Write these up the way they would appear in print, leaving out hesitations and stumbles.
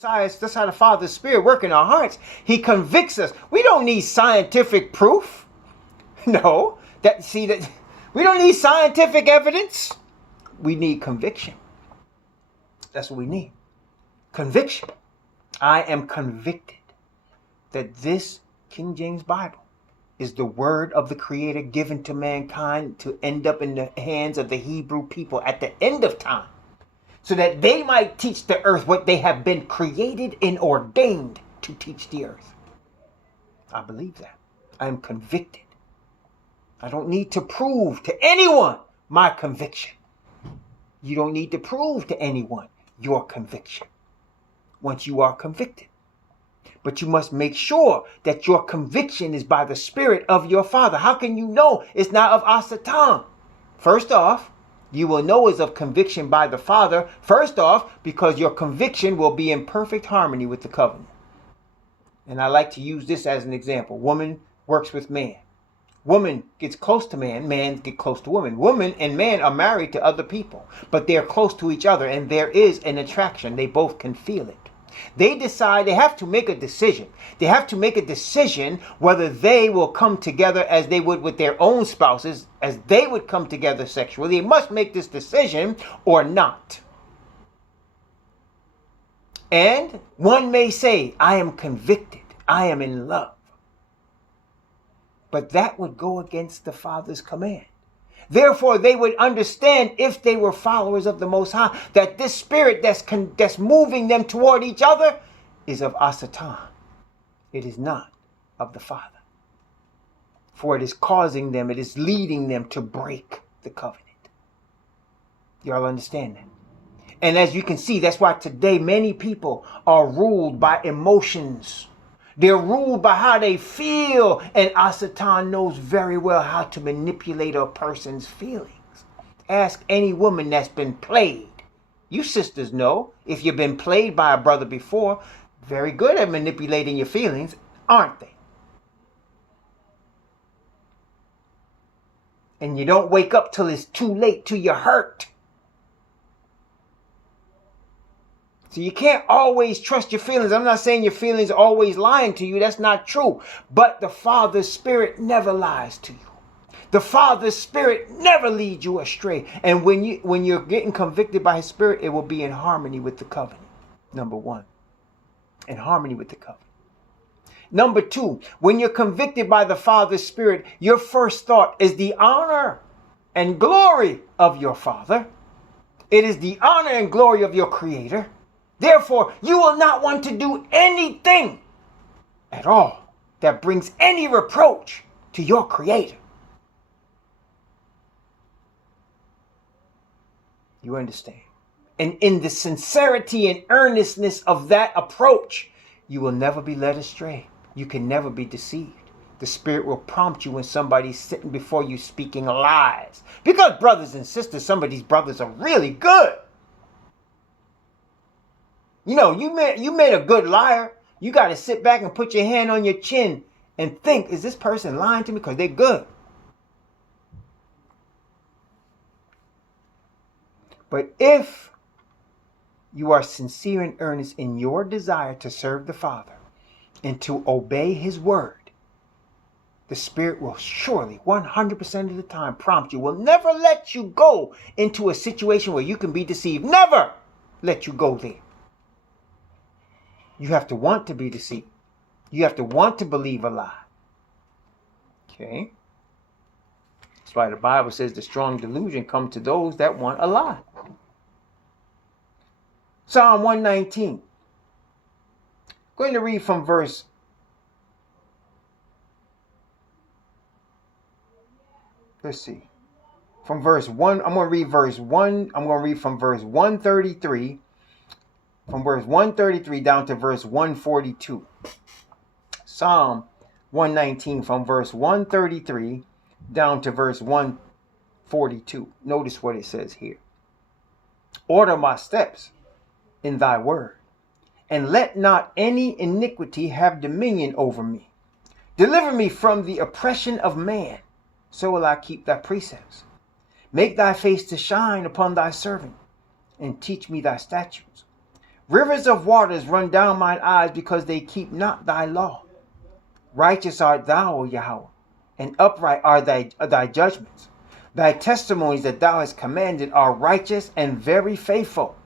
That's how the Father's Spirit works in our hearts. He convicts us. We don't need scientific proof. No, that we don't need scientific evidence. We need conviction. That's what we need. Conviction. I am convicted that this King James Bible is the word of the Creator given to mankind to end up in the hands of the Hebrew people at the end of time, so that they might teach the earth what they have been created and ordained to teach the earth. I believe that. I am convicted. I don't need to prove to anyone my conviction. You don't need to prove to anyone your conviction once you are convicted. But you must make sure that your conviction is by the Spirit of your Father. How can you know it's not of Asatan? First off, you will know it's of conviction by the Father. First off, because your conviction will be in perfect harmony with the covenant. And I like to use this as an example. Woman works with man. Woman gets close to man. Man gets close to woman. Woman and man are married to other people, but they're close to each other, and there is an attraction. They both can feel it. They decide, they have to make a decision. They have to make a decision whether they will come together as they would with their own spouses, as they would come together sexually. They must make this decision or not. And one may say, I am convicted. I am in love. But that would go against the Father's command. Therefore, they would understand, if they were followers of the Most High, that this spirit that's moving them toward each other is of Asatan. It is not of the Father. For it is causing them, it is leading them to break the covenant. Y'all understand that? And as you can see, that's why today many people are ruled by emotions. They're ruled by how they feel, and Asatan knows very well how to manipulate a person's feelings. Ask any woman that's been played. You sisters know, if you've been played by a brother before, very good at manipulating your feelings, aren't they? And you don't wake up till it's too late, till you're hurt. So you can't always trust your feelings. I'm not saying your feelings are always lying to you. That's not true. But the Father's Spirit never lies to you. The Father's Spirit never leads you astray. And when you're getting convicted by His Spirit, it will be in harmony with the covenant. Number one, in harmony with the covenant. Number two, when you're convicted by the Father's Spirit, your first thought is the honor and glory of your Father. It is the honor and glory of your Creator. Therefore, you will not want to do anything at all that brings any reproach to your Creator. You understand? And in the sincerity and earnestness of that approach, you will never be led astray. You can never be deceived. The Spirit will prompt you when somebody's sitting before you speaking lies. Because brothers and sisters, some of these brothers are really good. You know, you made a good liar. You got to sit back and put your hand on your chin and think, is this person lying to me? Because they're good. But if you are sincere and earnest in your desire to serve the Father and to obey His word, the Spirit will surely 100% of the time prompt you, will never let you go into a situation where you can be deceived. Never let you go there. You have to want to be deceived. You have to want to believe a lie. Okay? That's why the Bible says the strong delusion comes to those that want a lie. Psalm 119. I'm going to read from verse 1. I'm going to read verse 1. I'm going to read from verse 133. From verse 133 down to verse 142. Psalm 119 from verse 133 down to verse 142. Notice what it says here. Order my steps in thy word, and let not any iniquity have dominion over me. Deliver me from the oppression of man, so will I keep thy precepts. Make thy face to shine upon thy servant, and teach me thy statutes. Rivers of waters run down mine eyes because they keep not thy law. Righteous art thou, O Yahweh, and upright are thy judgments. Thy testimonies that thou hast commanded are righteous and very faithful.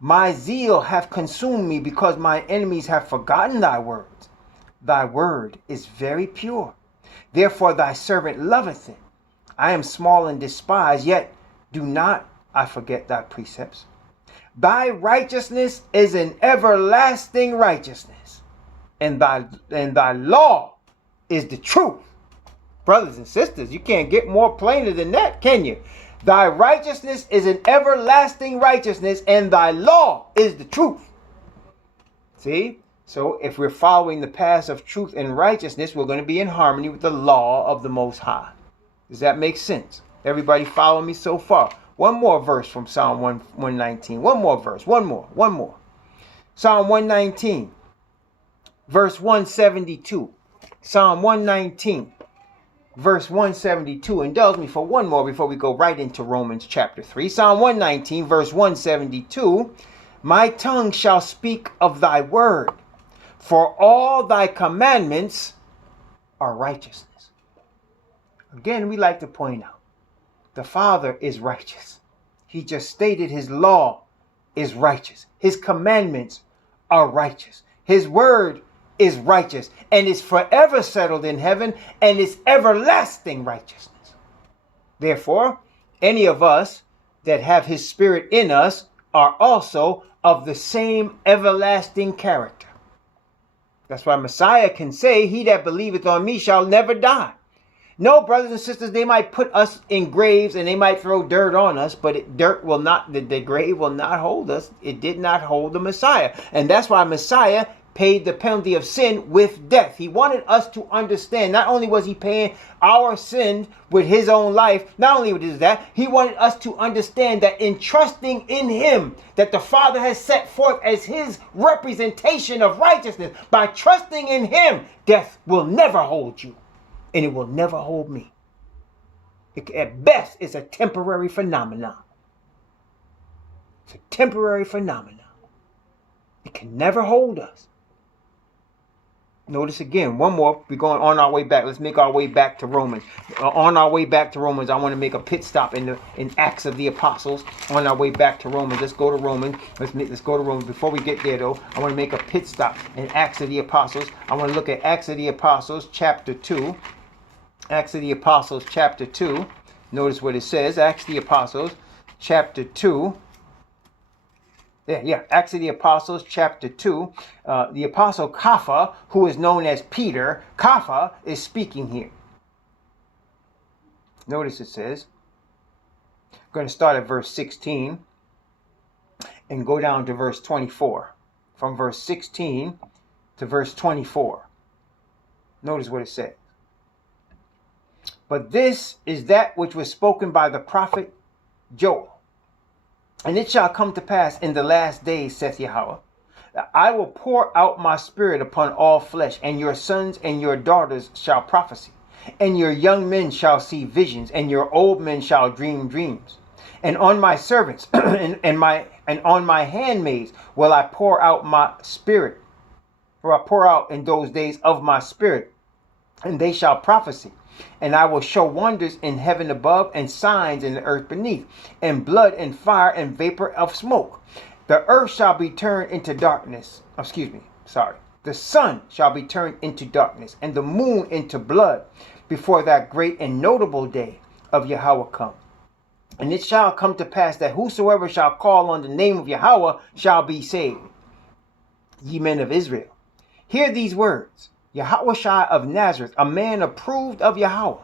My zeal hath consumed me because my enemies have forgotten thy words. Thy word is very pure. Therefore thy servant loveth it. I am small and despised, yet do not I forget thy precepts. Thy righteousness is an everlasting righteousness, and thy law is the truth. Brothers and sisters, you can't get more plainer than that, can you? Thy righteousness is an everlasting righteousness, and thy law is the truth. See? So if we're following the paths of truth and righteousness, we're going to be in harmony with the law of the Most High. Does that make sense? Everybody follow me so far? One more verse from Psalm 119. One more verse. One more. Psalm 119, verse 172. Psalm 119, verse 172. Indulge me for one more before we go right into Romans chapter 3. Psalm 119, verse 172. My tongue shall speak of thy word, for all thy commandments are righteousness. Again, we like to point out, the Father is righteous. He just stated his law is righteous. His commandments are righteous. His word is righteous and is forever settled in heaven and is everlasting righteousness. Therefore, any of us that have his spirit in us are also of the same everlasting character. That's why Messiah can say, he that believeth on me shall never die. No, brothers and sisters, they might put us in graves and they might throw dirt on us, but the grave will not hold us. It did not hold the Messiah. And that's why Messiah paid the penalty of sin with death. He wanted us to understand, not only was he paying our sin with his own life, not only was that, he wanted us to understand that in trusting in him, that the Father has set forth as his representation of righteousness, by trusting in him, death will never hold you. And it will never hold me. At best, it's a temporary phenomenon. It's a temporary phenomenon. It can never hold us. Notice again, one more. We're going on our way back. Let's make our way back to Romans. On our way back to Romans, I want to make a pit stop in Acts of the Apostles. On our way back to Romans, let's go to Romans. Let's go to Romans. Before we get there, though, I want to make a pit stop in Acts of the Apostles. I want to look at Acts of the Apostles, chapter 2. Acts of the Apostles, chapter 2. Notice what it says. Acts of the Apostles, chapter 2. Acts of the Apostles, chapter 2. The Apostle Kepha, who is known as Peter, Kepha is speaking here. Notice it says, I'm going to start at verse 16 and go down to verse 24. From verse 16 to verse 24. Notice what it says. But this is that which was spoken by the prophet Joel. And it shall come to pass in the last days, saith Yahweh, that I will pour out my spirit upon all flesh, and your sons and your daughters shall prophesy, and your young men shall see visions, and your old men shall dream dreams. And on my servants and on my handmaids will I pour out my spirit, for I pour out in those days of my spirit, and they shall prophesy. And I will show wonders in heaven above and signs in the earth beneath, and blood and fire and vapor of smoke. The earth shall be turned into darkness. The sun shall be turned into darkness, and the moon into blood, before that great and notable day of Yahweh come. And it shall come to pass that whosoever shall call on the name of Yahweh shall be saved. Ye men of Israel, hear these words. Yahawashi of Nazareth, a man approved of Yahweh,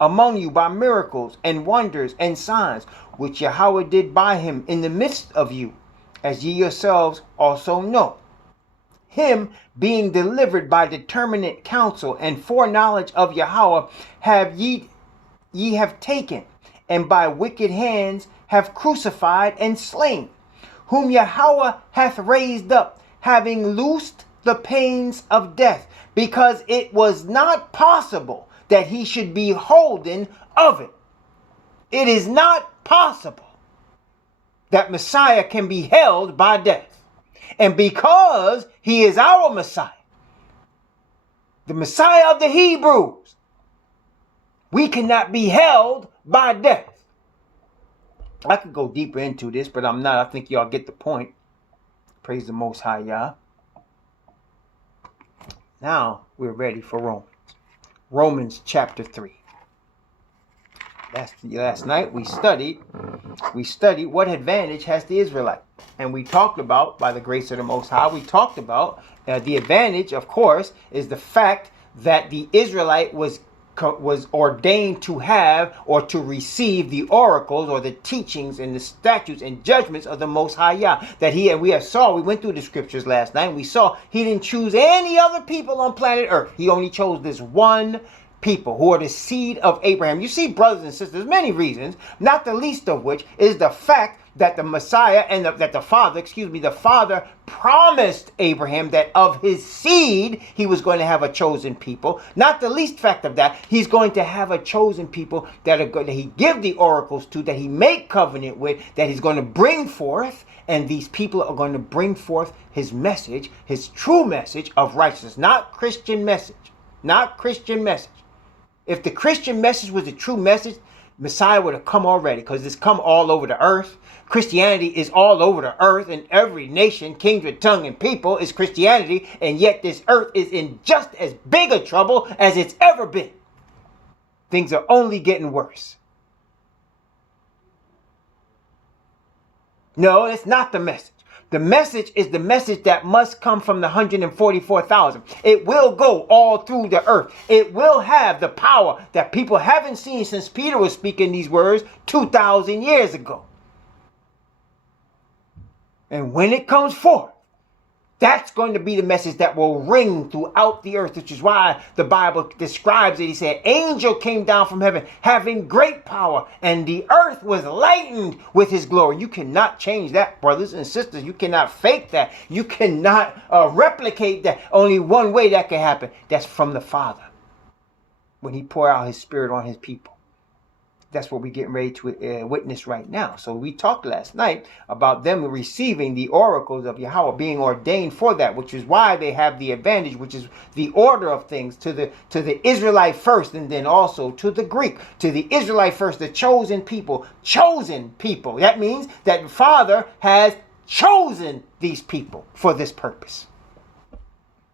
among you by miracles and wonders and signs, which Yahweh did by him in the midst of you, as ye yourselves also know. Him being delivered by determinate counsel and foreknowledge of Yahweh have ye have taken, and by wicked hands have crucified and slain, whom Yahweh hath raised up, having loosed the pains of death, because it was not possible that he should be holden of it. It is not possible that Messiah can be held by death. And because he is our Messiah, the Messiah of the Hebrews, we cannot be held by death. I could go deeper into this, but I'm not. I think y'all get the point. Praise the Most High Yah. Now we're ready for Romans. Romans chapter 3. Last night we studied what advantage has the Israelite. And we talked about, by the grace of the Most High, we talked about the advantage, of course, is the fact that the Israelite was ordained to have or to receive the oracles or the teachings and the statutes and judgments of the Most High Yah. We went through the scriptures last night and we saw he didn't choose any other people on planet Earth. He only chose this one people who are the seed of Abraham. You see, brothers and sisters, many reasons, not the least of which is the fact that the Messiah and the Father promised Abraham that of his seed he was going to have a chosen people. Not the least fact of that, he's going to have a chosen people that he give the oracles to, that he make covenant with, that he's going to bring forth, and these people are going to bring forth his message, his true message of righteousness, not Christian message, not Christian message. If the Christian message was the true message, Messiah would have come already, because it's come all over the earth. Christianity is all over the earth, in every nation, kindred, tongue, and people is Christianity, and yet this earth is in just as big a trouble as it's ever been. Things are only getting worse. No, it's not the message. The message is the message that must come from the 144,000. It will go all through the earth. It will have the power that people haven't seen since Peter was speaking these words 2,000 years ago. And when it comes forth, that's going to be the message that will ring throughout the earth, which is why the Bible describes it. He said, angel came down from heaven having great power, and the earth was lightened with his glory. You cannot change that, brothers and sisters. You cannot fake that. You cannot replicate that. Only one way that can happen. That's from the Father, when he pour out his Spirit on his people. That's what we're getting ready to witness right now. So we talked last night about them receiving the oracles of Yahweh, being ordained for that, which is why they have the advantage, which is the order of things to the Israelite first, and then also to the Greek. To the Israelite first, the chosen people. Chosen people. That means that the Father has chosen these people for this purpose.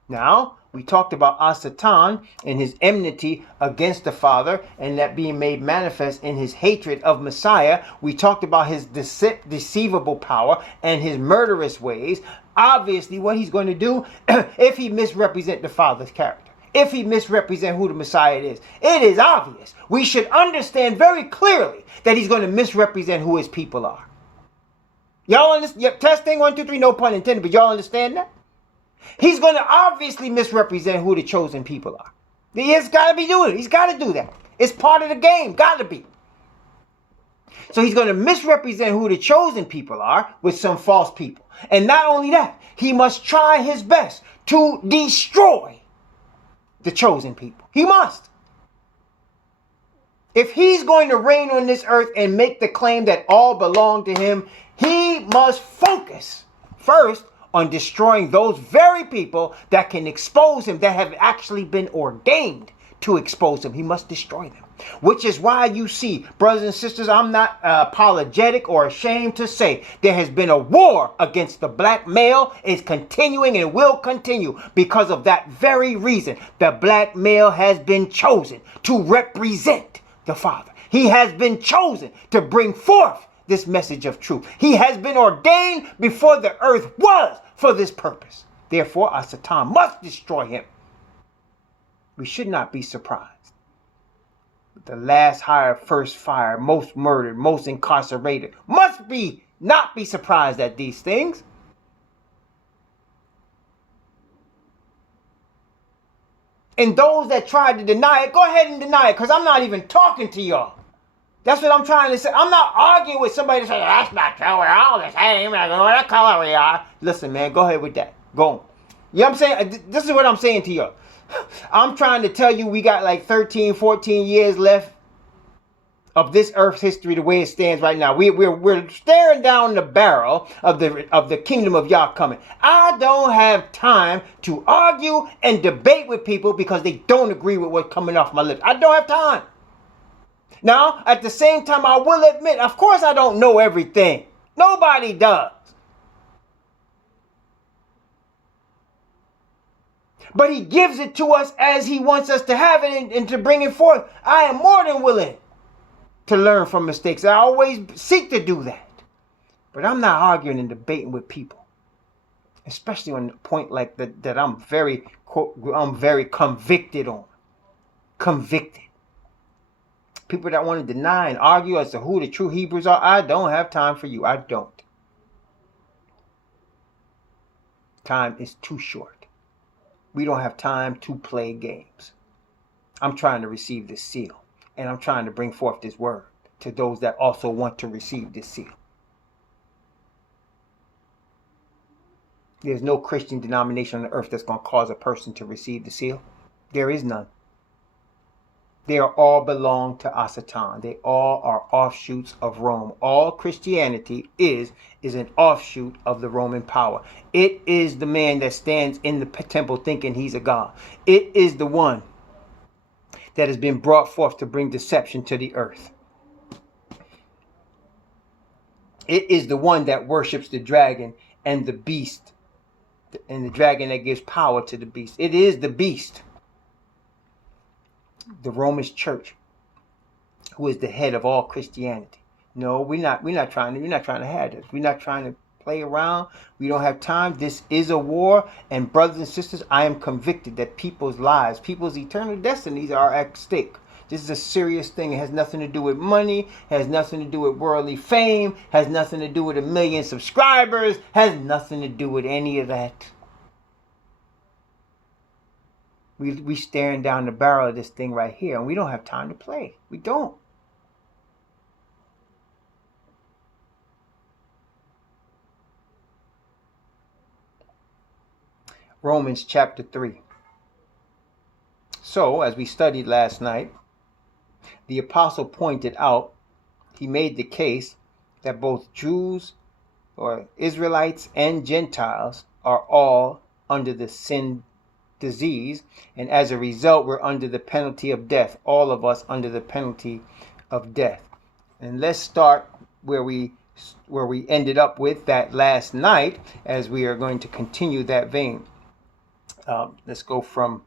Now, we talked about Satan and his enmity against the Father, and that being made manifest in his hatred of Messiah. We talked about his deceivable power and his murderous ways. Obviously, what he's going to do if he misrepresent the Father's character, if he misrepresent who the Messiah is, it is obvious. We should understand very clearly that he's going to misrepresent who his people are. Y'all understand? Yep, testing 1, 2, 3, no pun intended, but y'all understand that? He's going to obviously misrepresent who the chosen people are. He's got to be doing it. He's got to do that. It's part of the game. Got to be. So he's going to misrepresent who the chosen people are with some false people. And not only that, he must try his best to destroy the chosen people. He must. If he's going to reign on this earth and make the claim that all belong to him, he must focus first on destroying those very people that can expose him, that have actually been ordained to expose him. He must destroy them. Which is why you see, brothers and sisters, I'm not apologetic or ashamed to say there has been a war against the black male. It's continuing and it will continue because of that very reason. The black male has been chosen to represent the Father. He has been chosen to bring forth this message of truth. He has been ordained before the earth was for this purpose. Therefore, Satan must destroy him. We should not be surprised. The last hire, first fire, most murdered, most incarcerated must not be surprised at these things. And those that try to deny it, go ahead and deny it, because I'm not even talking to y'all. That's what I'm trying to say. I'm not arguing with somebody that says, that's not true, we're all the same, I don't know what color we are. Listen, man, go ahead with that. Go on. You know what I'm saying? This is what I'm saying to you. I'm trying to tell you we got like 13, 14 years left of this earth's history the way it stands right now. We're staring down the barrel of the kingdom of Yah coming. I don't have time to argue and debate with people because they don't agree with what's coming off my lips. I don't have time. Now, at the same time, I will admit, of course I don't know everything. Nobody does. But he gives it to us as he wants us to have it and to bring it forth. I am more than willing to learn from mistakes. I always seek to do that. But I'm not arguing and debating with people. Especially on a point like that I'm very convicted on. Convicted. People that want to deny and argue as to who the true Hebrews are, I don't have time for you. I don't. Time is too short. We don't have time to play games. I'm trying to receive this seal. And I'm trying to bring forth this word to those that also want to receive this seal. There's no Christian denomination on the earth that's going to cause a person to receive the seal. There is none. They all belong to Asatan. They all are offshoots of Rome. All Christianity is an offshoot of the Roman power. It is the man that stands in the temple thinking he's a god. It is the one that has been brought forth to bring deception to the earth. It is the one that worships the dragon and the beast, and the dragon that gives power to the beast. It is the beast, the Roman church, who is the head of all Christianity. No, we're not trying to have this. We're not trying to play around. We don't have time. This is a war. And brothers and sisters, I am convicted that people's lives, people's eternal destinies are at stake. This is a serious thing. It has nothing to do with money, has nothing to do with worldly fame, has nothing to do with 1 million subscribers, has nothing to do with any of that. We staring down the barrel of this thing right here, and we don't have time to play. We don't. Romans chapter 3. So, as we studied last night, the apostle pointed out, he made the case that both Jews or Israelites and Gentiles are all under the sin disease, and as a result we're under the penalty of death. All of us under the penalty of death. And let's start where we ended up with that last night, as we are going to continue that vein. Let's go from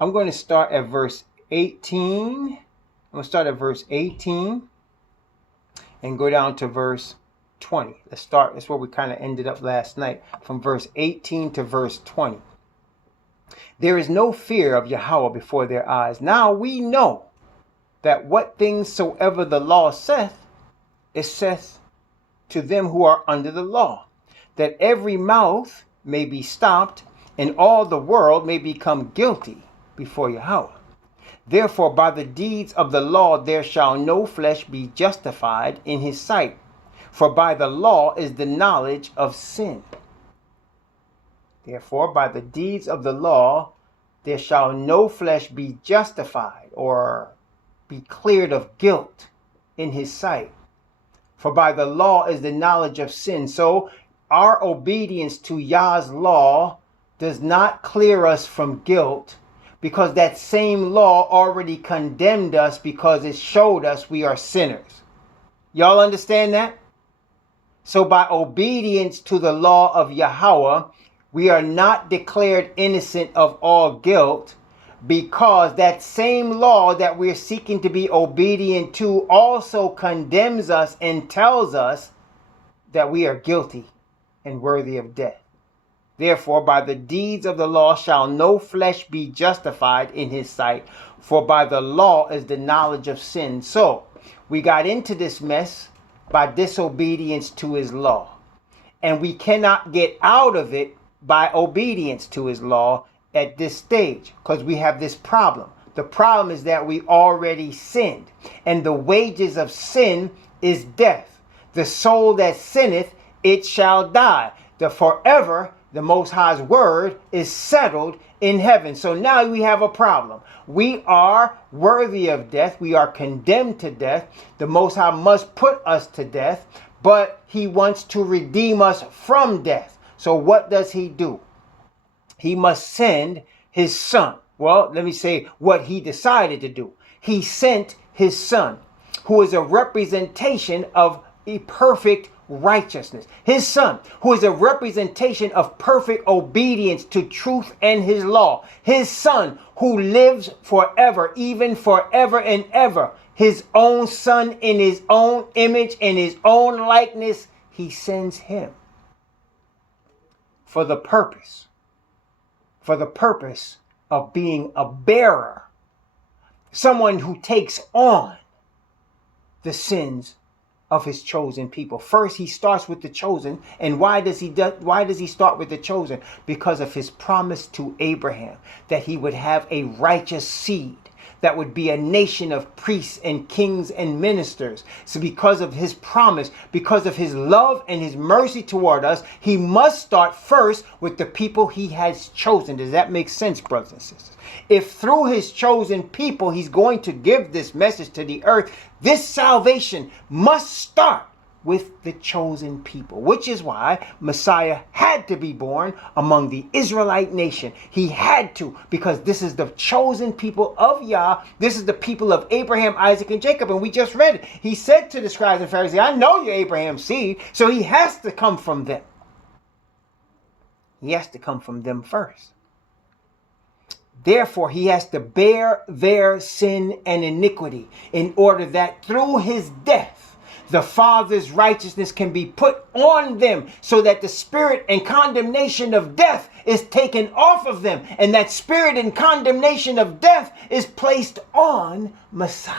I'm going to start at verse 18. I'm going to start at verse 18 and go down to verse 20. That's where we kind of ended up last night, from verse 18 to verse 20. There is no fear of Yahweh before their eyes. Now we know that what things soever the law saith, it saith to them who are under the law, that every mouth may be stopped, and all the world may become guilty before Yahweh. Therefore, by the deeds of the law there shall no flesh be justified in his sight, for by the law is the knowledge of sin. Therefore, by the deeds of the law there shall no flesh be justified or be cleared of guilt in his sight. For by the law is the knowledge of sin. So our obedience to Yah's law does not clear us from guilt, because that same law already condemned us, because it showed us we are sinners. Y'all understand that? So by obedience to the law of Yahweh, we are not declared innocent of all guilt, because that same law that we're seeking to be obedient to also condemns us and tells us that we are guilty and worthy of death. Therefore, by the deeds of the law shall no flesh be justified in his sight, for by the law is the knowledge of sin. So we got into this mess by disobedience to his law, and we cannot get out of it by obedience to his law at this stage, because we have this problem. The problem is that we already sinned, and the wages of sin is death. The soul that sinneth, it shall die. The forever the Most High's word is settled in heaven. So now we have a problem. We are worthy of death. We are condemned to death. The Most High must put us to death, but he wants to redeem us from death. So what does he do? He must send his son. Well, let me say what he decided to do. He sent his son, who is a representation of a perfect righteousness. His son, who is a representation of perfect obedience to truth and his law. His son, who lives forever, even forever and ever. His own son in his own image, in his own likeness. He sends him for the purpose of being a bearer, someone who takes on the sins of his chosen people. First, he starts with the chosen. And why does he start with the chosen? Because of his promise to Abraham that he would have a righteous seed that would be a nation of priests and kings and ministers. So because of his promise, because of his love and his mercy toward us, he must start first with the people he has chosen. Does that make sense, brothers and sisters? If through his chosen people he's going to give this message to the earth, this salvation must start with the chosen people, which is why Messiah had to be born among the Israelite nation. He had to, because this is the chosen people of Yah. This is the people of Abraham, Isaac, and Jacob. And we just read it. He said to the scribes and Pharisees, I know you're Abraham's seed, so he has to come from them. He has to come from them first. Therefore, he has to bear their sin and iniquity in order that through his death, the Father's righteousness can be put on them so that the spirit and condemnation of death is taken off of them. And that spirit and condemnation of death is placed on Messiah.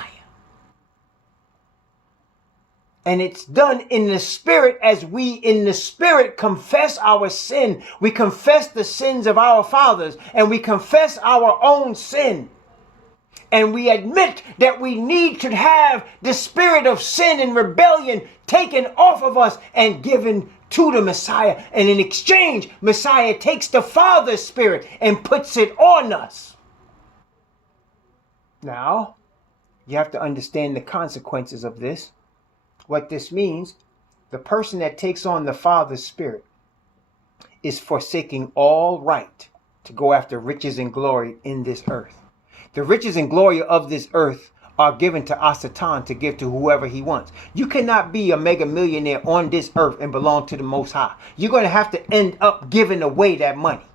And it's done in the spirit as we in the spirit confess our sin. We confess the sins of our fathers and we confess our own sin. And we admit that we need to have the spirit of sin and rebellion taken off of us and given to the Messiah. And in exchange, Messiah takes the Father's spirit and puts it on us. Now, you have to understand the consequences of this. What this means, the person that takes on the Father's spirit is forsaking all right to go after riches and glory in this earth. The riches and glory of this earth are given to Asatan to give to whoever he wants. You cannot be a mega millionaire on this earth and belong to the Most High. You're going to have to end up giving away that money.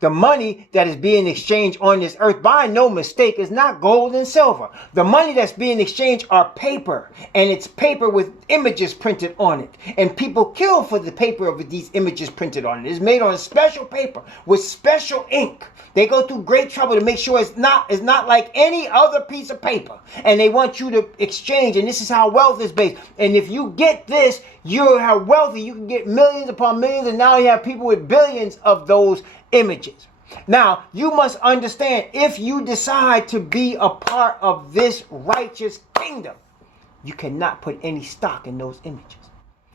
The money that is being exchanged on this earth, by no mistake, is not gold and silver. The money that's being exchanged are paper, and it's paper with images printed on it. And people kill for the paper of these images printed on it. It's made on special paper with special ink. They go through great trouble to make sure it's not like any other piece of paper. And they want you to exchange, and this is how wealth is based. And if you get this, you're how wealthy. You can get millions upon millions, and now you have people with billions of those images. Now, you must understand, if you decide to be a part of this righteous kingdom, you cannot put any stock in those images.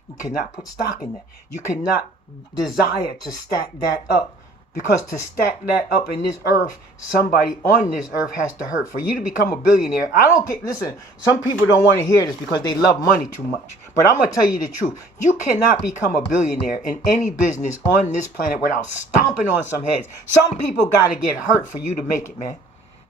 You cannot put stock in that. You cannot desire to stack that up. Because to stack that up in this earth, somebody on this earth has to hurt. For you to become a billionaire, I don't get, listen, some people don't want to hear this because they love money too much. But I'm going to tell you the truth. You cannot become a billionaire in any business on this planet without stomping on some heads. Some people got to get hurt for you to make it, man.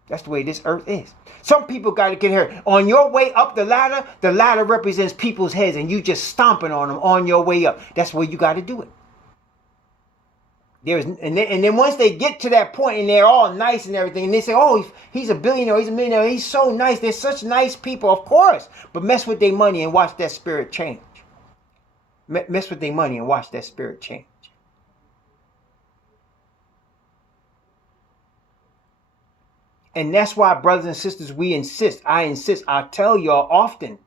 That's the way this earth is. Some people got to get hurt. On your way up the ladder represents people's heads, and you just stomping on them on your way up. That's where you got to do it. And then once they get to that point and they're all nice and everything, and they say, oh, he's a billionaire, he's a millionaire, he's so nice, they're such nice people, of course. But mess with their money and watch that spirit change. Mess with their money and watch that spirit change. And that's why, brothers and sisters, I insist, I tell y'all often,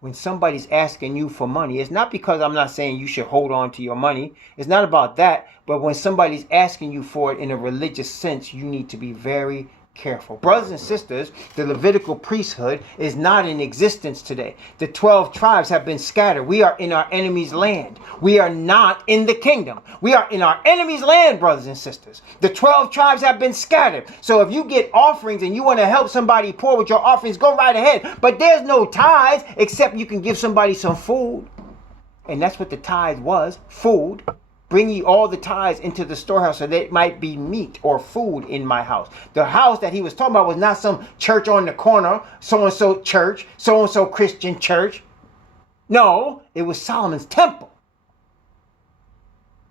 when somebody's asking you for money, it's not because I'm not saying you should hold on to your money. It's not about that. But when somebody's asking you for it in a religious sense, you need to be very, careful. Brothers and sisters, the Levitical priesthood is not in existence today. The 12 tribes have been scattered. We are in our enemy's land. We are not in the kingdom. We are in our enemy's land, brothers and sisters. The 12 tribes have been scattered. So if you get offerings and you want to help somebody poor with your offerings, go right ahead. But there's no tithes except you can give somebody some food. And that's what the tithe was, food. Bring ye all the tithes into the storehouse so that it might be meat or food in my house. The house that he was talking about was not some church on the corner, so-and-so church, so-and-so Christian church. No, it was Solomon's temple.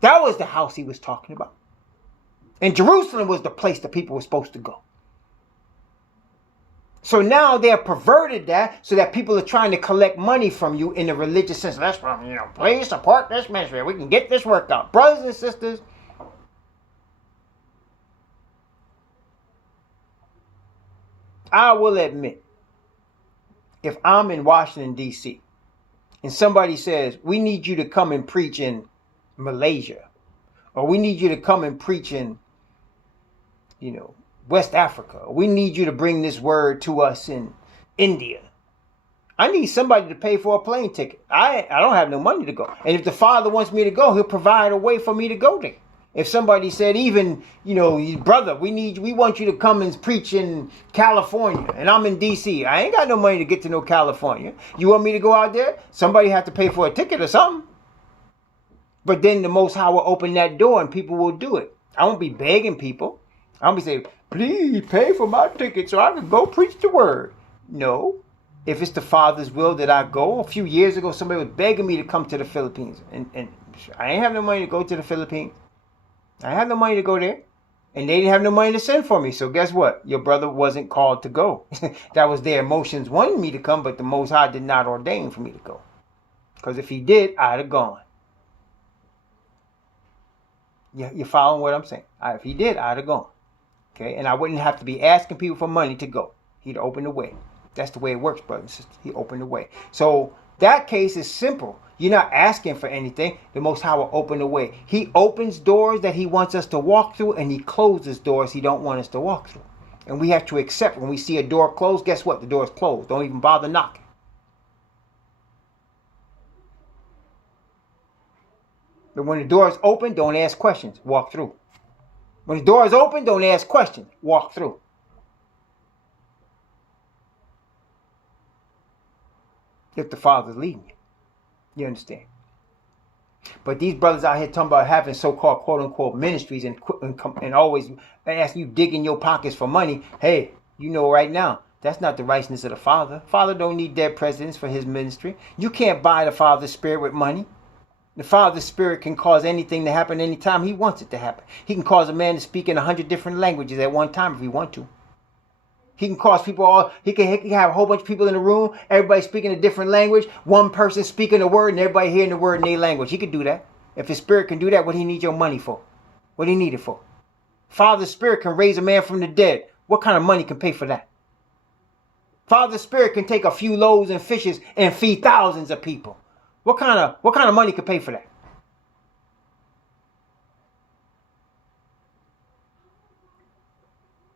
That was the house he was talking about. And Jerusalem was the place that people were supposed to go. So now they have perverted that so that people are trying to collect money from you in a religious sense. That's from, please support this ministry. We can get this worked out. Brothers and sisters, I will admit, if I'm in Washington, D.C., and somebody says, we need you to come and preach in Malaysia, or we need you to come and preach in, West Africa. We need you to bring this word to us in India. I need somebody to pay for a plane ticket. I don't have no money to go. And if the Father wants me to go, he'll provide a way for me to go there. If somebody said, even, brother, we want you to come and preach in California, and I'm in DC. I ain't got no money to get to no California. You want me to go out there? Somebody have to pay for a ticket or something. But then the Most High will open that door and people will do it. I won't be begging people. I'll be saying, please pay for my ticket so I can go preach the word. No. If it's the Father's will that I go. A few years ago, somebody was begging me to come to the Philippines. And I ain't have no money to go to the Philippines. I had no money to go there. And they didn't have no money to send for me. So guess what? Your brother wasn't called to go. That was their emotions wanting me to come, but the Most High did not ordain for me to go. Because if he did, I'd have gone. You're following what I'm saying? If he did, I'd have gone. Okay, and I wouldn't have to be asking people for money to go. He'd open the way. That's the way it works, brothers and sisters. He opened the way. So that case is simple. You're not asking for anything. The Most High will open the way. He opens doors that he wants us to walk through, and he closes doors he don't want us to walk through. And we have to accept when we see a door closed, guess what? The door is closed. Don't even bother knocking. But when the door is open, don't ask questions. Walk through. When the door is open, don't ask questions. Walk through. If the Father's leading you. You understand? But these brothers out here talking about having so-called quote-unquote ministries and always asking you dig in your pockets for money. Hey, right now, that's not the righteousness of the Father. Father don't need dead presidents for his ministry. You can't buy the Father's Spirit with money. The Father's Spirit can cause anything to happen anytime he wants it to happen. He can cause a man to speak in 100 different languages at one time if he wants to. He can cause people he can have a whole bunch of people in the room, everybody speaking a different language, one person speaking a word and everybody hearing the word in their language. He could do that. If his Spirit can do that, what do he need your money for? What do he need it for? Father's Spirit can raise a man from the dead. What kind of money can pay for that? Father's Spirit can take a few loaves and fishes and feed thousands of people. What kind of money could pay for that?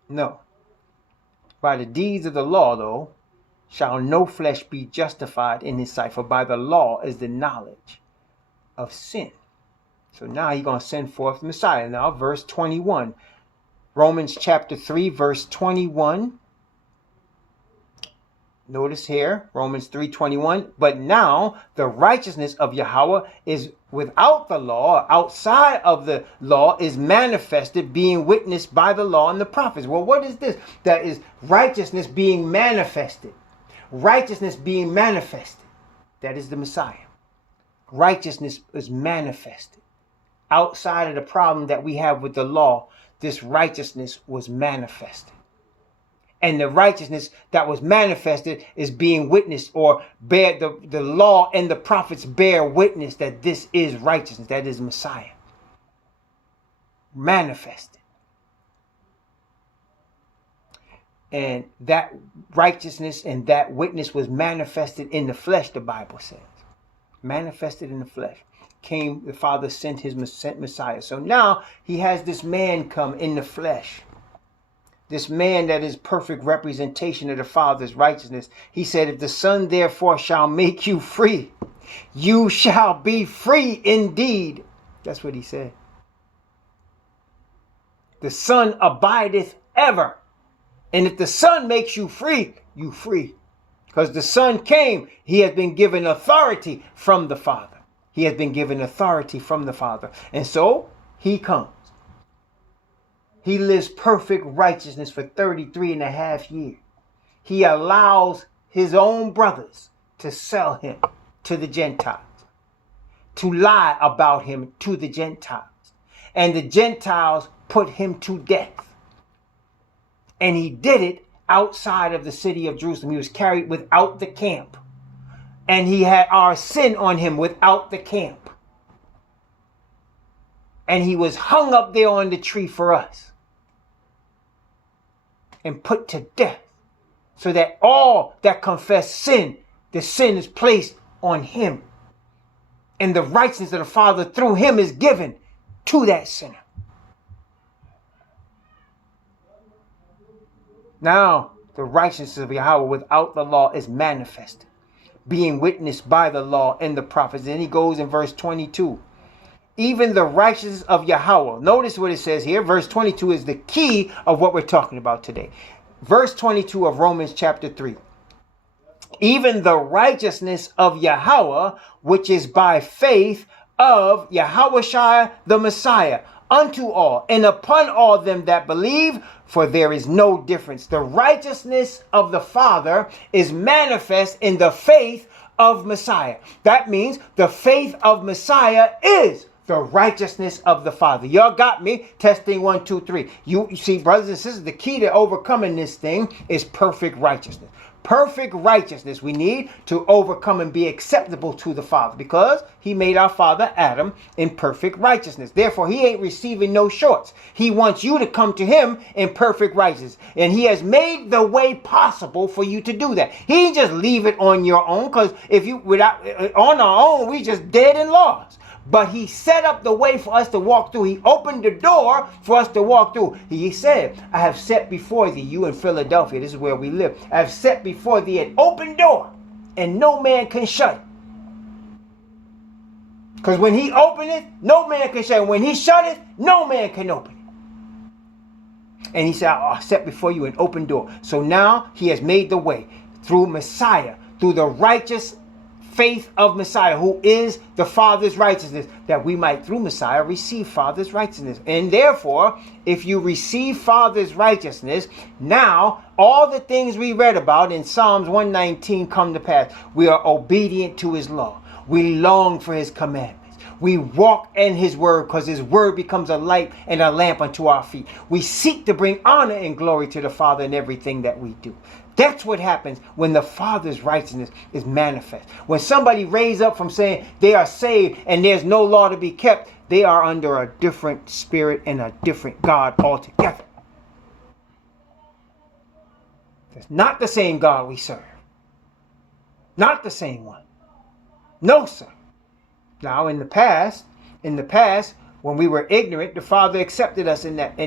No. By the deeds of the law, though, shall no flesh be justified in his sight, for by the law is the knowledge of sin. So now he's going to send forth the Messiah. Now, verse 21. Romans chapter 3, verse 21. Notice here, Romans 3:21. But now the righteousness of Yahweh is without the law, outside of the law, is manifested, being witnessed by the law and the prophets. Well, what is this? That is righteousness being manifested. Righteousness being manifested. That is the Messiah. Righteousness is manifested. Outside of the problem that we have with the law, this righteousness was manifested. And the righteousness that was manifested is being witnessed, or bear the law and the prophets bear witness that this is righteousness, that is Messiah. Manifested. And that righteousness and that witness was manifested in the flesh, the Bible says. Manifested in the flesh. The Father sent his Messiah. So now he has this man come in the flesh. This man that is perfect representation of the Father's righteousness. He said, if the Son therefore shall make you free, you shall be free indeed. That's what he said. The Son abideth ever. And if the Son makes you free, you free. Because the Son came, he has been given authority from the Father. He has been given authority from the Father. And so he comes. He lives perfect righteousness for 33 and a half years. He allows his own brothers to sell him to the Gentiles, to lie about him to the Gentiles. And the Gentiles put him to death. And he did it outside of the city of Jerusalem. He was carried without the camp. And he had our sin on him without the camp. And he was hung up there on the tree for us. And put to death, so that all that confess sin, the sin is placed on him. And the righteousness of the Father through him is given to that sinner. Now, the righteousness of Yahweh without the law is manifested, being witnessed by the law and the prophets. Then he goes in verse 22. Even the righteousness of Yahweh. Notice what it says here. Verse 22 is the key of what we're talking about today. Verse 22 of Romans chapter 3. Even the righteousness of Yahweh, which is by faith of Yahawashi the Messiah, unto all and upon all them that believe, for there is no difference. The righteousness of the Father is manifest in the faith of Messiah. That means the faith of Messiah is the righteousness of the Father. Y'all got me? Testing 1, 2, 3. You see, brothers and sisters, the key to overcoming this thing is perfect righteousness. Perfect righteousness we need to overcome and be acceptable to the Father, because he made our father Adam in perfect righteousness. Therefore, he ain't receiving no shorts. He wants you to come to him in perfect righteousness. And he has made the way possible for you to do that. He ain't just leave it on your own, because if you without on our own, we just dead in lost. But he set up the way for us to walk through. He opened the door for us to walk through. He said, I have set before thee, you in Philadelphia, this is where we live, I have set before thee an open door, and no man can shut it. Because when he openeth, no man can shut it. When he shutteth, no man can open it. And he said, I set before you an open door. So now he has made the way through Messiah, through the righteous faith of Messiah, who is the Father's righteousness, that we might through Messiah receive Father's righteousness. And therefore, if you receive Father's righteousness, now all the things we read about in Psalms 119 come to pass. We are obedient to his law. We long for his commandments. We walk in his word, because his word becomes a light and a lamp unto our feet. We seek to bring honor and glory to the Father in everything that we do. That's what happens when the Father's righteousness is manifest. When somebody raised up from saying they are saved and there's no law to be kept, they are under a different spirit and a different God altogether. It's not the same God we serve. Not the same one. No, sir. Now, in the past, when we were ignorant, the Father accepted us in that